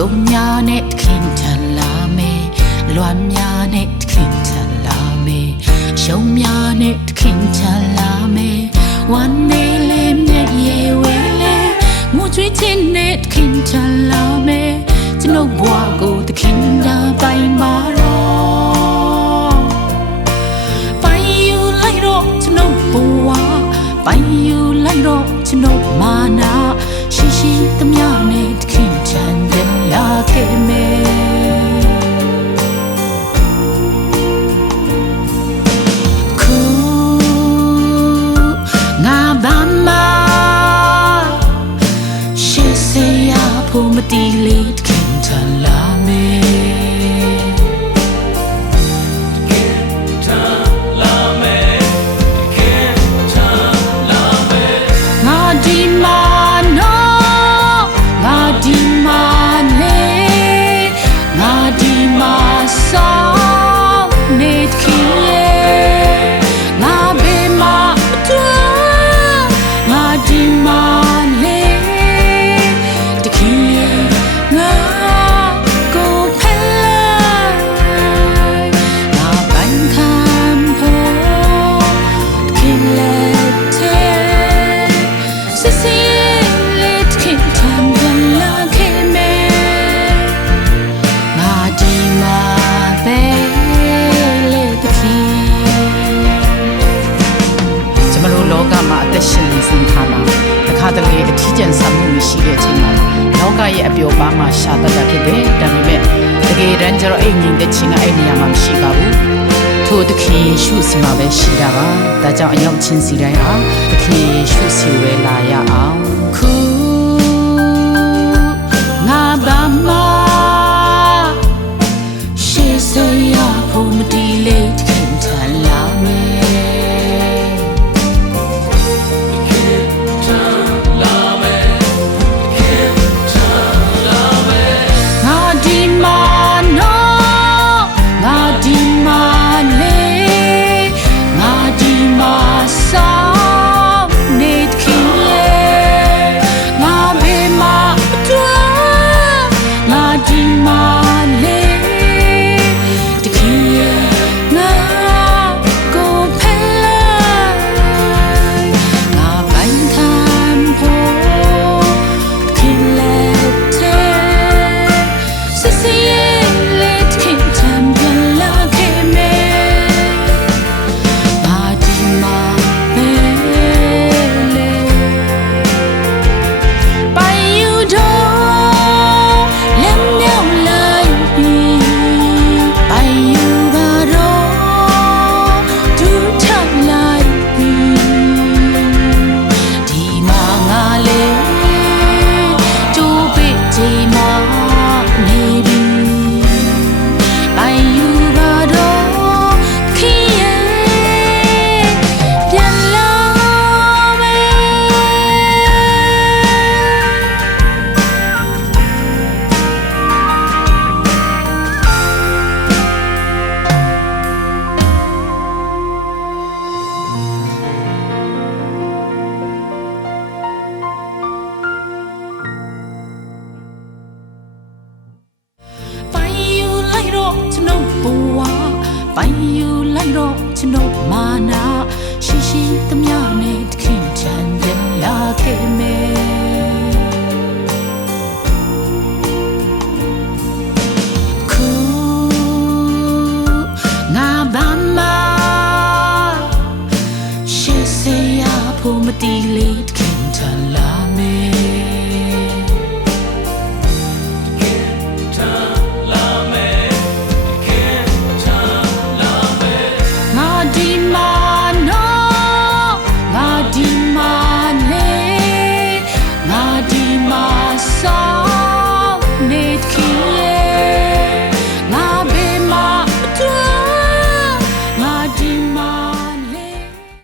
ယုံများနဲ့တခင်ထန်လာမယ်လွမ်းများနဲ့တခင်ထန်လာမယ်ယုံများနဲ့တခင်ထန်လာမယ်ဝမ်းနေလေးမျက်ရည်ဝဲလေးငိုကြွေးခြင်းနဲ့တခင်ထန်လာမယ်ကျွန်ုပ်ဘဝကိုတခင်သာပိုင်ပါတော့ပိုင်ယူလိုက်တော့ကျွန်ုပ်ဘဝပိုင်ယူလိုက်တော့ကျွန်ုပ်မာနာရှိသမျှနဲ့တခင်ထန်ပြန်လာခဲ့မယ်ခုငါဘာမှရှေ့စေရဖို့မတီးလေးတခင်ထန်လာမယ်ရှင်စင်ခါနာတခါတလေအထီးကျန်ဆမှုရှိတဲ့အချိန်မှာလောကရဲ့အပျော်ပါမှရှာတတ်တာဖြစ်တယ်ဒါပေမဲ့တကယ်တမ်းကျတော့အိမ်ငိမ့်တဲ့ချင်းကအဲ့နေရာမှာမရှိပါဘူးထို့သခင်ယေရှုစီမှာပဲရှိတာပါဒါကြောင့်အရောက်ချင်းစီတိုင်းဟာသခင်ယေရှုစီဝဲလာရအောင်ခုငါဘာမှရှေ့စေရဖို့မတီးလေးတခင်ထန်လာမယ်ပိုင်ယူလိုက်တော့ကျွန်ုပ်မာနာရှိသမျှနဲ့တခင်ထန်ပြန်လာခဲ့မယ်